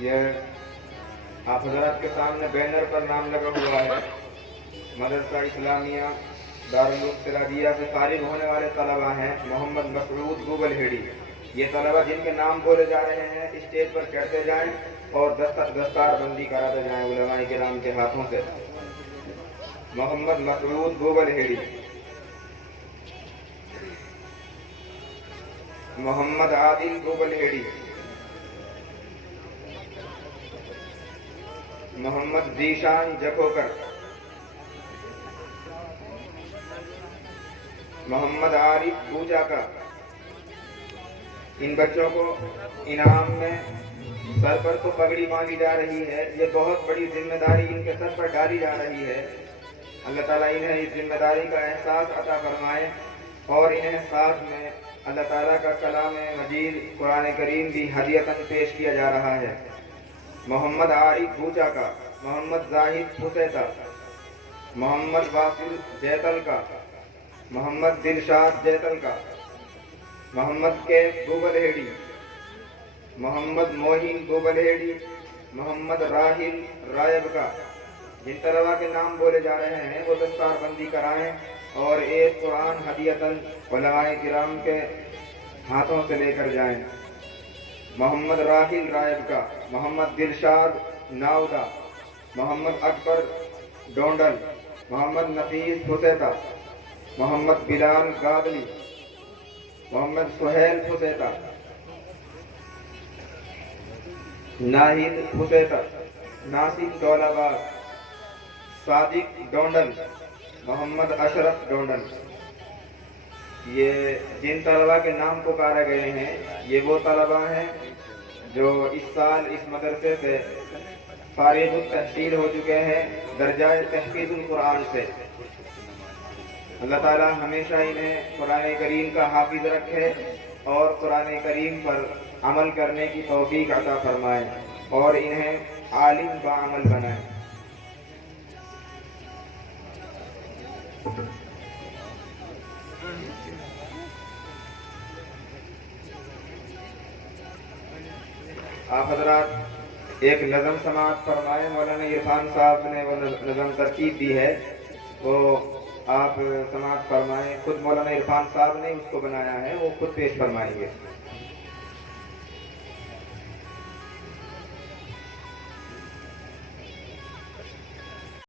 یہ آپ حضرات کے سامنے بینر پر نام لگا ہوا ہے، مدرسہ اسلامیہ دارالعلوم سراجیہ سے فارغ ہونے والے طلبہ ہیں محمد مسعود گوگل ہیڑی۔ یہ طلبہ جن کے نام بولے جا رہے ہیں اسٹیج پر چڑھتے جائیں اور دستار بندی کراتے جائیں علماء کرام کے ہاتھوں سے۔ محمد مسعود گوگل ہیڑی، محمد عادل گوگل ہیڑی، محمد ذیشان جکھوکر، محمد عارف بوجاکا۔ ان بچوں کو انعام میں سر پر تو پگڑی مانگی جا رہی ہے، یہ بہت بڑی ذمہ داری ان کے سر پر ڈالی جا رہی ہے۔ اللہ تعالیٰ انہیں اس ذمہ داری کا احساس عطا فرمائے اور انہیں ساتھ میں اللہ تعالیٰ کا کلام مجید قرآن کریم بھی ہدیۃً پیش کیا جا رہا ہے۔ محمد عارف بوجاکا، محمد زاہد حسیتا، محمد واصل جیتل کا، محمد دلشاد جیتل کا، محمد کے گوگل ہیڑی، محمد موہین گوگل ہیڑی، محمد راہل رائب کا۔ جن طلبہ کے نام بولے جا رہے ہیں وہ دستار بندی کرائیں اور ایک قرآن ہدیۃً علماء کرام کے ہاتھوں سے لے کر جائیں۔ محمد راہل رائب کا، محمد دلشاد ناودا، محمد اکبر ڈونڈل، محمد نفیس حسیتا، محمد بلال گادلی، محمد سہیل حسیتا، ناہید حسیتا، ناصر دولاباد، صادق ڈونڈل، محمد اشرف ڈونڈل۔ یہ جن طلبہ کے نام پکارے گئے ہیں یہ وہ طلبہ ہیں جو اس سال اس مدرسے سے فارغ التحصیل ہو چکے ہیں درجہ تحفیظ القرآن سے۔ اللہ تعالیٰ ہمیشہ انہیں قرآن کریم کا حافظ رکھے اور قرآن کریم پر عمل کرنے کی توفیق عطا فرمائے اور انہیں عالم باعمل بنائے۔ آپ حضرات ایک نظم سماعت فرمائیں، مولانا عرفان صاحب نے وہ نظم ترتیب دی ہے، وہ آپ سماعت فرمائیں۔ خود مولانا عرفان صاحب نے اس کو بنایا ہے، وہ خود پیش فرمائیں گے۔